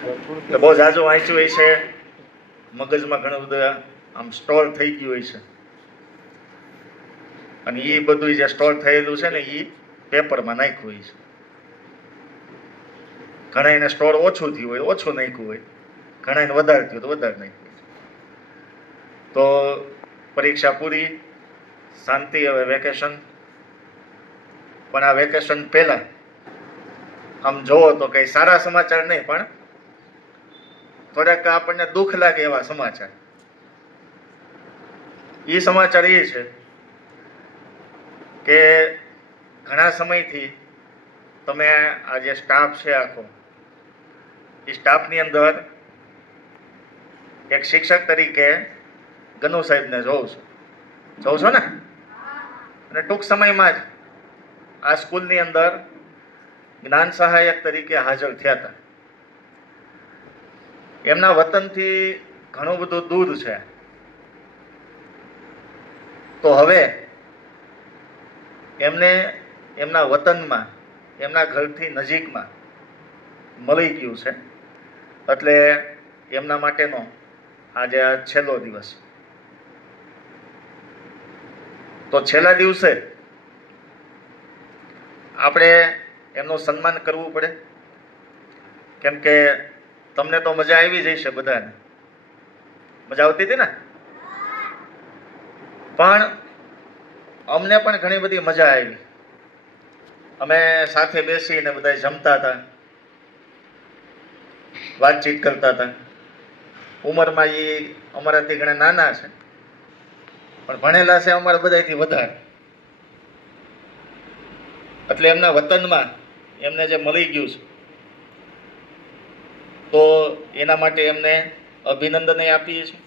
એટલે બહુ જાજુ વાંચ્યું હોય છે, મગજમાં ઘણું બધું આમ સ્ટોર થઈ ગયું હોય છે, અને એ બધું જે સ્ટોર થયેલું છે ને એ પેપરમાં નાખ્યું હોય છે. ઘણા એને સ્ટોર ઓછું થયું હોય ઓછું નાખ્યું હોય, ઘણા એને વધારે થયું તો વધારે નાખ્યું હોય. તો પરીક્ષા પૂરી, શાંતિ, હવે વેકેશન. પણ આ વેકેશન પહેલા આમ જોવો તો કઈ સારા સમાચાર નહીં, પણ થોડાક આપણને દુઃખ લાગે એવા સમાચાર. એ સમાચાર એ છે કે ઘણા સમયથી તમે આ જે સ્ટાફ છે આખો, એ સ્ટાફની અંદર એક શિક્ષક તરીકે ગનુ સાહેબને જોઉં છો ને, અને ટૂંક સમયમાં જ આ સ્કૂલની અંદર જ્ઞાન સહાયક તરીકે હાજર થયા હતા. એમના વતનથી ઘણું બધું દૂર છે, તો હવે એમને એમના વતનમાં, એમના ઘરથી નજીકમાં મળી ગયું છે. એટલે એમના માટેનો આજે આ છેલ્લો દિવસ. તો છેલ્લા દિવસે આપણે એમનું સન્માન કરવું પડે, કેમ કે તમને તો મજા આવી જઈ છે, બધાને મજા આવતી હતી ને, પણ અમને પણ ઘણી બધી મજા આવી. અમે સાથે બેસીને બધા જમતા હતા, વાતચીત કરતા હતા. ઉંમરમાં એ અમારાથી ઘણા નાના છે, પણ ભણેલા છે અમારા બધાથી વધારે. એટલે એમના વતનમાં એમને જે મળી ગયું છે, તો એના માટે એમને અભિનંદન આપીએ છીએ.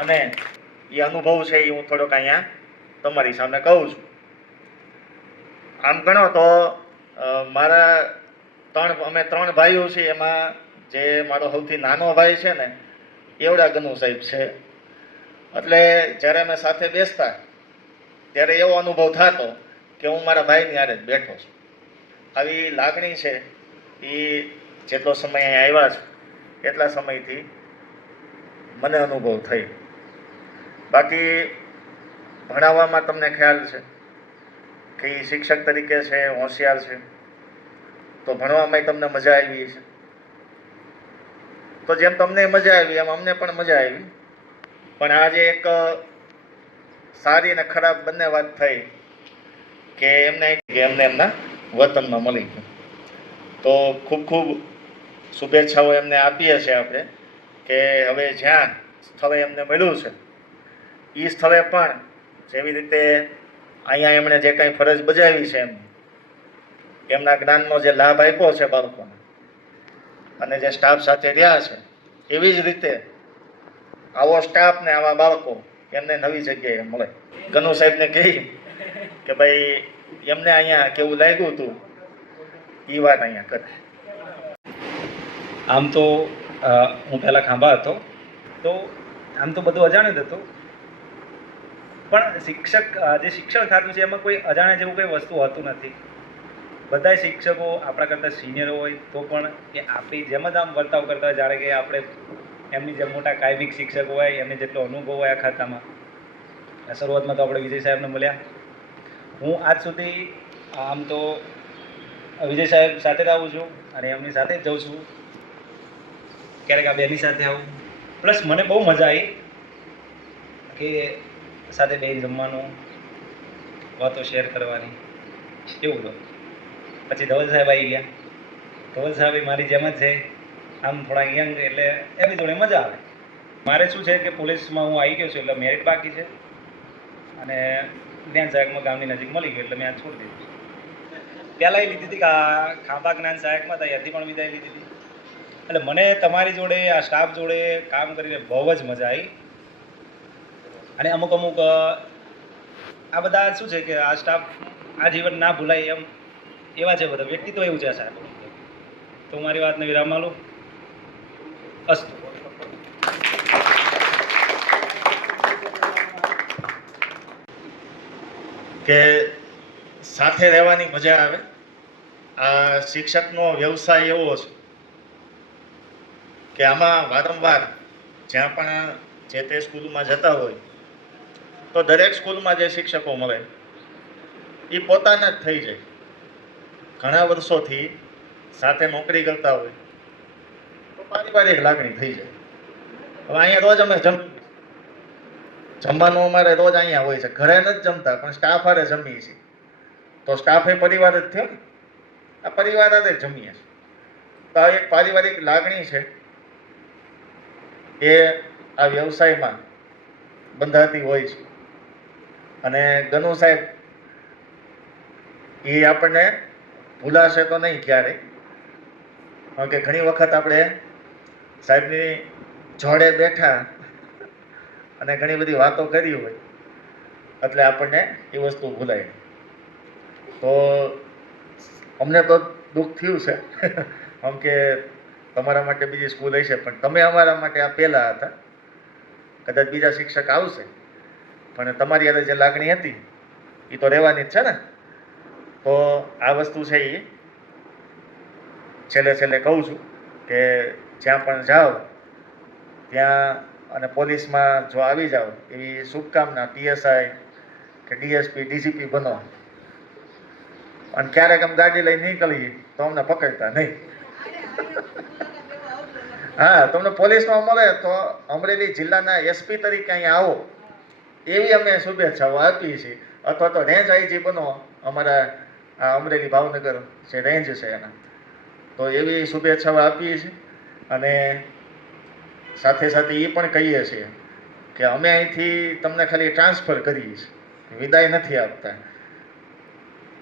અને એ અનુભવ છે એ હું થોડોક અહીંયા તમારી સામે કહું છું. આમ ગણો તો અમે ત્રણ ભાઈઓ છીએ, એમાં જે મારો સૌથી નાનો ભાઈ છે ને, એવડા ગનુ સાહેબ છે. એટલે જ્યારે અમે સાથે બેસતા ત્યારે એવો અનુભવ થતો કે હું મારા ભાઈની હારે જ બેઠો છું. આવી લાગણી છે એ જેટલો સમય અહીંયા આવ્યા છે એટલા સમયથી મને અનુભવ થઈ. બાકી ભણાવવામાં તમને ખ્યાલ છે કે એ શિક્ષક તરીકે છે, હોશિયાર છે, તો ભણવામાં તમને મજા આવી છે. તો જેમ તમને મજા આવી એમ અમને પણ મજા આવી. પણ આજે એક સારી અને ખરાબ બંને વાત થઈ કે એમને એમના વતનમાં મળી ગયું. તો ખૂબ ખૂબ શુભેચ્છાઓ એમને આપીએ છીએ આપણે કે હવે જ્યાં સ્થળે એમને મળ્યું છે એ સ્થળે પણ જેવી રીતે અહીંયા એમણે જે કાંઈ ફરજ બજાવી છે, એમના જ્ઞાનનો જે લાભ આપ્યો છે બાળકોને, અને જે સ્ટાફ સાથે રહ્યા છે, એવી જ રીતે આવો સ્ટાફ ને આવા બાળકો એમને નવી જગ્યાએ મળે. ગનુ સાહેબને કહી કે ભાઈ એમને અહીંયા કેવું લાગ્યું હતું એ વાત અહીંયા કરે. આમ તો હું પહેલાં ખાંભા હતો, તો આમ તો બધું અજાણ્યું જ હતું, પણ જે શિક્ષણ થતું છે એમાં કોઈ અજાણ્યા જેવું કંઈ વસ્તુ હોતું નથી. બધા શિક્ષકો આપણા કરતાં સિનિયર હોય તો પણ એ આપણી જેમ જ આમ વર્તાવ કરતા હોય, જાણે કે આપણે એમની જેમ મોટા કાયમિક શિક્ષકો હોય, એમને જેટલો અનુભવ હોય આ ખાતામાં. શરૂઆતમાં તો આપણે વિજય સાહેબને મળ્યા. હું આજ સુધી આમ તો વિજય સાહેબ સાથે જ આવું છું અને એમની સાથે જ જાઉં છું. ક્યારેક આ બેની સાથે આવું. પ્લસ મને બહુ મજા આવી કે સાથે બેન જમવાનું, વાતો શેર કરવાની, એવું હતું. પછી ધવલ સાહેબ આવી ગયા. ધવલ સાહેબ મારી જેમ જ છે, આમ થોડા યંગ, એટલે એની જોડે મજા આવે. મારે શું છે કે પોલીસમાં હું આવી ગયો છું એટલે મેરિટ બાકી છે, અને જ્ઞાન સહાયકમાં ગામની નજીક મળી ગયું એટલે મેં આ છોડી દીધું છે. પહેલાં એ લીધી હતી કે આ ખાંભા જ્ઞાન સહાયકમાં હતા, ત્યાંથી પણ વિદાય લીધી હતી. એટલે મને તમારી જોડે, આ સ્ટાફ જોડે કામ કરીને બહુ જ મજા આવી. અને અમુક આ બધા શું છે કે આ સ્ટાફ આ જીવન ના ભૂલાય એમ એવા છે, બધા વ્યક્તિત્વ એવું છે સાહેબ. તો હું મારી વાતને વિરામ આલું. અસ્તુ. કે સાથે રહેવાની મજા આવે. આ શિક્ષકનો વ્યવસાય એવો છે કે આમાં વારંવાર જ્યાં પણ જે તે સ્કૂલમાં જતા હોય તો દરેક સ્કૂલમાં જે શિક્ષકો મળે એ પોતાના જ થઈ જાય. ઘણા વર્ષોથી સાથે નોકરી કરતા હોય તો પારિવારિક લાગણી થઈ જાય. હવે અહીંયા રોજ અમે જમવાનું અમારે રોજ અહીંયા હોય છે. ઘરે નથી જમતા પણ સ્ટાફ હારે જમીએ છીએ તો સ્ટાફ એ પરિવાર જ થયો ને. આ પરિવાર હારે જમીએ છીએ તો આ એક પારિવારિક લાગણી છે એ આ વ્યવસાયમાં બંધાતી હોય છે. અને ગનુ સાહેબ એ આપણને ભૂલાશે તો નહીં ક્યારેય, કારણ કે ઘણી વખત આપણે સાહેબની જોડે બેઠા અને ઘણી બધી વાતો કરી હોય એટલે આપણને એ વસ્તુ ભૂલાય. તો અમને તો દુઃખ થયું છે આમ કે તમારા માટે બીજી સ્કૂલ હશે પણ તમે અમારા માટે આ પહેલાં હતા. કદાચ બીજા શિક્ષક આવશે પણ તમારી અંદર જે લાગણી હતી એ તો રહેવાની જ છે ને. તો આ વસ્તુ છે એ છેલ્લે છેલ્લે કહું છું કે જ્યાં પણ જાઓ ત્યાં અને પોલીસમાં જો આવી જાઓ એવી શુભકામના. પીએસઆઈ કે ડીએસપી ડીજીપી બનો અને ક્યારેક આમ ગાડી લઈને નીકળીએ તો અમને પકડતા નહીં. હા, તમને પોલીસમાં મળે તો અમરેલી જિલ્લાના એસપી તરીકે અહીંયા આવો એવી અમે શુભેચ્છાઓ આપીએ છીએ. અથવા તો રેન્જ આઈજી બનો, અમારા આ અમરેલી ભાવનગર જે રેન્જ છે એના, તો એવી શુભેચ્છાઓ આપીએ છીએ. અને સાથે સાથે એ પણ કહીએ છીએ કે અમે અહીંથી તમને ખાલી ટ્રાન્સફર કરીએ છીએ, વિદાય નથી આપતા.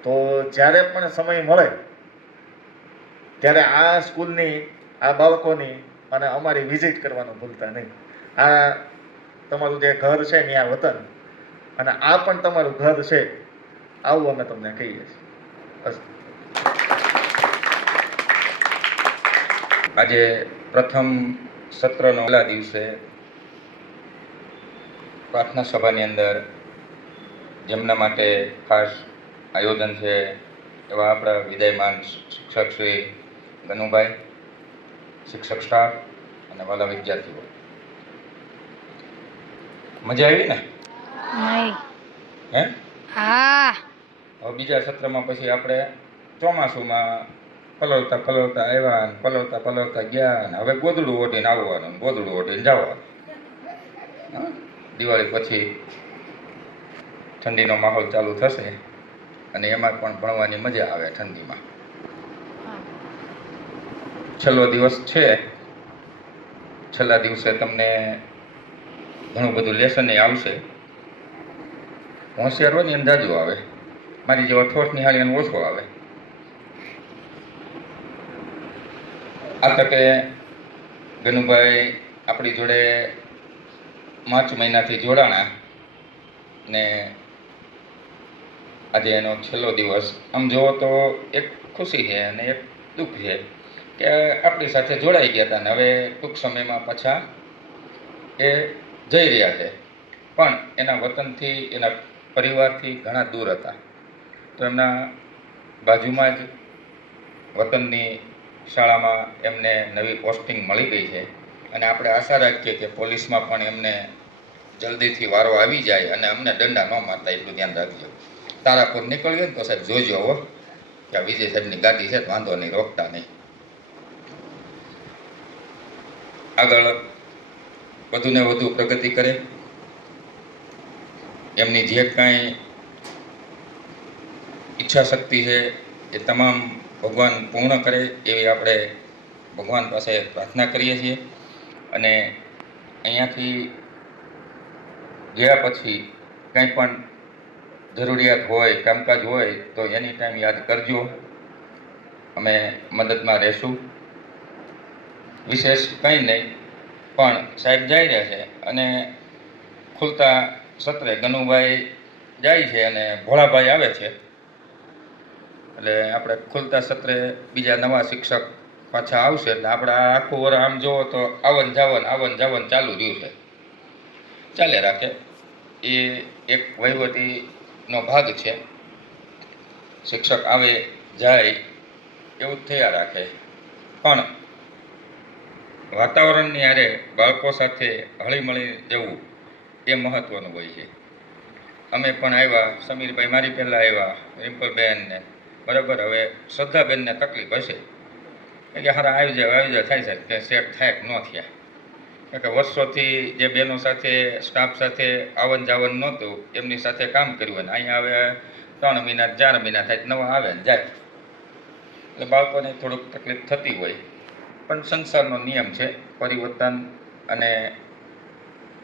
તો જ્યારે પણ સમય મળે ત્યારે આ સ્કૂલની, આ બાળકોની અને અમારી વિઝિટ કરવાનું ભૂલતા નહીં. આ તમારું જે ઘર છે ને આ વતન, અને આ પણ તમારું ઘર છે, આવું અમે તમને કહીએ છીએ. બસ. આજે પ્રથમ સત્રનો પહેલા દિવસે પ્રાર્થના સભાની અંદર જેમના માટે ખાસ આયોજન છે એવા આપણા વિદાયમાન શિક્ષક શ્રી ગનુભાઈ, શિક્ષક સ્ટાફ અને વાલા વિદ્યાર્થીઓ, મજા આવી ને? હે? હા. હવે બીજા સત્રમાં પછી આપણે ચોમાસુમાં પલવતા પલવતા આવ્યા ને પલવતા ગયા ને હવે ગોદડું ઓઢીને આવવાનું, ગોદડું ઓઢીને જવાનું. દિવાળી પછી ઠંડીનો માહોલ ચાલુ થશે અને એમાં પણ ભણવાની મજા આવે ઠંડીમાં. છેલ્લો દિવસ છે, છેલ્લા દિવસે તમને ઘણું બધું લેસન આવશે. હોશિયાર હોય ને એને જાજુ આવે, મારી જેવા ઠોસ નિહાળી એને ઓછો આવે. આ તકે ગનુભાઈ આપણી જોડે માર્ચ મહિનાથી જોડાણા ને આજે એનો છેલ્લો દિવસ. આમ જુઓ તો એક ખુશી છે અને એક દુઃખ છે કે આપણી સાથે જોડાઈ ગયા હતા ને હવે ટૂંક સમયમાં પાછા એ જઈ રહ્યા છે. પણ એના વતનથી, એના પરિવારથી ઘણા દૂર હતા. તો એમના બાજુમાં જ વતનની શાળામાં એમને નવી પોસ્ટિંગ મળી ગઈ છે અને આપણે આશા રાખીએ કે પોલીસમાં પણ એમને જલ્દીથી વારો આવી જાય અને અમને દંડા ન મારતા એટલું ધ્યાન રાખજો. તારાપુર નીકળીએ ને તો સાહેબ જોજો હો કે આ વિજય સાહેબની ગાડી છે, વાંધો નહીં, રોકતા નહીં. આગળ વધુને વધુ પ્રગતિ કરે, એમની જે કાંઈ ઈચ્છા શક્તિ છે એ તમામ ભગવાન પૂર્ણ કરે એવી આપણે ભગવાન પાસે પ્રાર્થના કરીએ છીએ. અને અહીંયાથી ગયા પછી કંઈ પણ જરૂરિયાત હોય, કામકાજ હોય તો એની ટાઈમ યાદ કરજો, અમે મદદમાં રહેશું. વિશેષ કંઈ નહીં, પણ સાહેબ જઈ રહ્યા છે અને ખુલતા સત્રે ગનુભાઈ જાય છે અને ભોળાભાઈ આવે છે એટલે આપણે ખુલતા સત્રે બીજા નવા શિક્ષક પાછા આવશે એટલે આપણે આખું વર આમ જુઓ તો આવન જાવન ચાલુ રહ્યું છે, ચાલે રાખે. એ એક વહીવટીનો ભાગ છે. શિક્ષક આવે જાય એવું જ થયા રાખે, પણ વાતાવરણની હારે બાળકો સાથે હળીમળી જવું એ મહત્ત્વનું હોય છે. અમે પણ આવ્યા, સમીરભાઈ મારી પહેલાં આવ્યા, રિમ્પલબેનને બરાબર. હવે શ્રદ્ધાબેનને તકલીફ હશે કે હારા આવી જાય થાય છે કે સેટ થાય કે ન થયા, કારણ કે વર્ષોથી જે બહેનો સાથે સ્ટાફ સાથે આવન જાવન નહોતું, એમની સાથે કામ કર્યું અને અહીંયા હવે 3 મહિના 4 મહિના થાય નવા આવે ને જાય, એટલે બાળકોને થોડુંક તકલીફ થતી હોય. પણ સંસારનો નિયમ છે, પરિવર્તન અને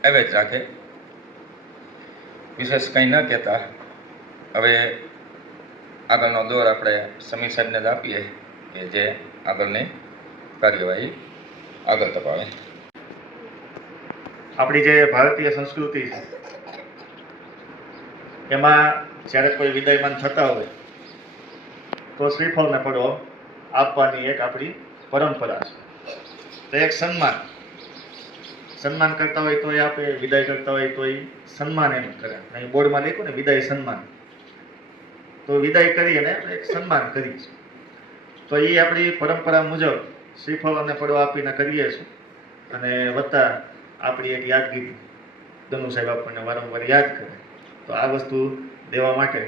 આવે જ રાખે. વિશેષ કંઈ ન કહેતા હવે આગળનો દોર આપણે સમીર સાહેબને જ આપીએ કે જે આગળની કાર્યવાહી આગળ તપાવે. આપણી જે ભારતીય સંસ્કૃતિ છે એમાં જ્યારે કોઈ વિદાયમાન થતા હોય તો શ્રીફળને પડવો આપવાની એક આપણી પરંપરા છે. તો એક સન્માન કરતા હોય તોય આપે, વિદાય કરતા હોય તોય સન્માન એમ કરે. અહીં બોર્ડમાં લખ્યું ને વિદાય સન્માન, તો વિદાય કરી અને એક સન્માન કરી છે. તો એ આપણી પરંપરા મુજબ શ્રીફળ અને પડવો આપીને કરીએ છીએ. અને વત્તા આપણી એક યાદગીરી ધનુ સાહેબ આપણને વારંવાર યાદ કરે, તો આ વસ્તુ દેવા માટે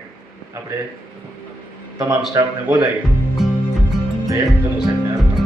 આપણે તમામ સ્ટાફને બોલાવીએ. ધનુ સાહેબને અર્પણ